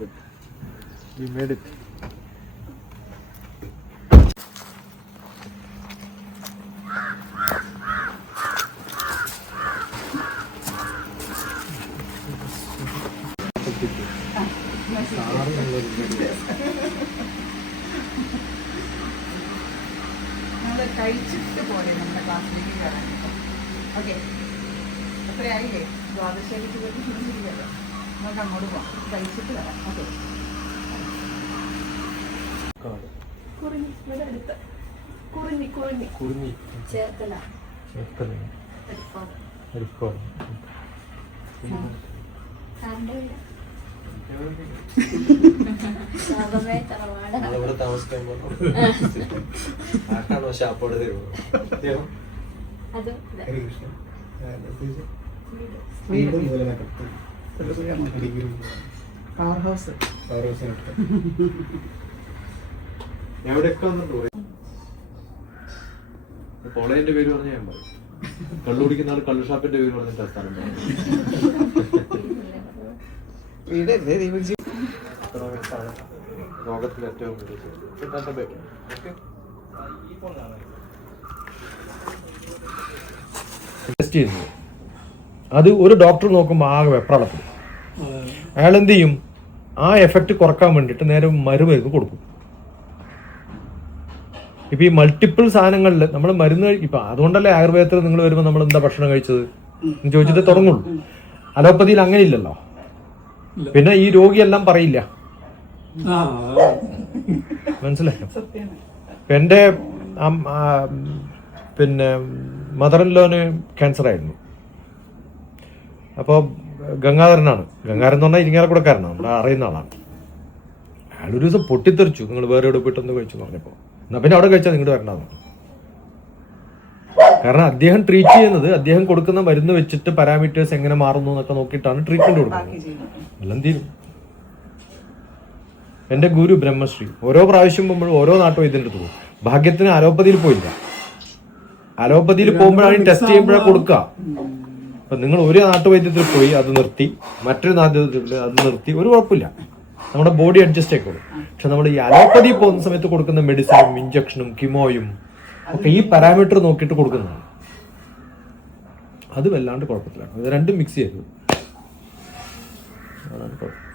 Good. We made it. കഴിച്ചിട്ട് പോലെ നമ്മുടെ ക്ലാസ്സിലേക്ക് കയറാൻ ഓക്കെ അത്രയായില്ലേ ദ്വാദശേരിക്ക് പോയിട്ട് ക്ഷണിച്ചിരിക്കല്ലോ നമുക്ക് അങ്ങോട്ട് പോകാം കഴിച്ചിട്ട് വരാം. ഓക്കെ. കുറിഞ്ഞി ഇവിടെ അടുത്ത്. കുറിഞ്ഞി കുറിഞ്ഞി കുറിഞ്ഞി ചേർത്തല ചേർത്തല ഹരിപ്പാട്. ഹരിപ്പാട് സാറിന്റെ വീട്? ശാപമേ തറവാട്. നമ്മളിവിടെ താമസിക്കാൻ പോകുന്നു. ആർക്കാണോ ഷാപ്പോട് തരുമോ അത് ഇത്. വീട്. പവർ ഹൗസ് എവിടെയൊക്കെ വന്നിട്ട് കോളേജിന്റെ പേര് പറഞ്ഞാൽ ഞാൻ പറയും. കള്ളു കുടിക്കുന്ന ആൾ കള്ളു ഷാപ്പിന്റെ പേര് പറഞ്ഞിട്ട് സ്ഥലം ലോകത്തിലെ ഏറ്റവും ടെസ്റ്റ് ചെയ്യുന്നത് അത് ഒരു ഡോക്ടർ നോക്കുമ്പോൾ ആകെ വെപ്രാളത്തിൽ. അയാൾ എന്ത് ചെയ്യും? ആ എഫക്റ്റ് കുറയ്ക്കാൻ വേണ്ടിയിട്ട് നേരെ മരുമരുന്ന് കൊടുക്കും. ഇപ്പൊ ഈ മൾട്ടിപ്പിൾ സാധനങ്ങളിൽ നമ്മൾ മരുന്ന് കഴി- ഇപ്പൊ അതുകൊണ്ടല്ലേ ആയുർവേദത്തിൽ നിങ്ങൾ വരുമ്പോൾ നമ്മൾ എന്താ ഭക്ഷണം കഴിച്ചത്? എന്ന് ചോദിച്ചിട്ട് തുടങ്ങുള്ളൂ. അലോപ്പതിയിൽ അങ്ങനെ ഇല്ലല്ലോ. പിന്നെ ഈ രോഗിയെല്ലാം പറയില്ല. മനസ്സിലായോ? എന്റെ ആ, പിന്നെ മദർ ഇൻ ലോന് ക്യാൻസർ ആയിരുന്നു. അപ്പോൾ ഗംഗാധരനാണ്. ഗംഗാധരൻ എന്ന് പറഞ്ഞാൽ ഇരിങ്ങാലക്കുടക്കാരനാണ്. നമ്മുടെ അറിയുന്ന ആളാണ്. അയാൾ ഒരു ദിവസം പൊട്ടിത്തെറിച്ചു. നിങ്ങൾ വേറെ എവിടെ പോയിട്ടൊന്ന് കഴിച്ചു എന്ന് പറഞ്ഞപ്പോൾ. എന്നാൽ പിന്നെ അവിടെ കഴിച്ചാൽ നിങ്ങളുടെ വരണ്ടാന്ന് കാരണം അദ്ദേഹം ട്രീറ്റ് ചെയ്യുന്നത് അദ്ദേഹം കൊടുക്കുന്ന മരുന്ന് വെച്ചിട്ട് പാരാമീറ്റേഴ്സ് എങ്ങനെ മാറുന്നു എന്നൊക്കെ നോക്കിയിട്ടാണ് ട്രീറ്റ്മെന്റ് കൊടുക്കുന്നത്. എല്ലാം തീരും. എന്റെ ഗുരു ബ്രഹ്മശ്രീ. ഓരോ പ്രാവശ്യം പോകുമ്പോഴും ഓരോ നാട്ടും ഇതിന്റെ അടുത്ത് പോകും. ഭാഗ്യത്തിന് അലോപ്പതിയിൽ പോയില്ല. അലോപ്പതിയിൽ പോകുമ്പോഴാണ് ടെസ്റ്റ് ചെയ്യുമ്പോഴാണ് കൊടുക്കുക. അപ്പൊ നിങ്ങൾ ഒരു നാട്ടുവൈദ്യത്തിൽ പോയി അത് നിർത്തി മറ്റൊരു നാട്ടുവൈദ്യത്തിൽ അത് നിർത്തി ഒരു കുഴപ്പമില്ല. നമ്മുടെ ബോഡി അഡ്ജസ്റ്റ് ആയിക്കോളും. പക്ഷെ നമ്മൾ ഈ അലോപ്പതി പോകുന്ന സമയത്ത് കൊടുക്കുന്ന മെഡിസിനും ഇഞ്ചക്ഷനും കിമോയും ഒക്കെ ഈ പാരാമീറ്റർ നോക്കിയിട്ട് കൊടുക്കുന്നതാണ്. അത് വല്ലാണ്ട് കുഴപ്പത്തിലാണ്. ഇത് രണ്ടും മിക്സ് ചെയ്തു. അതാണ് കുഴപ്പം.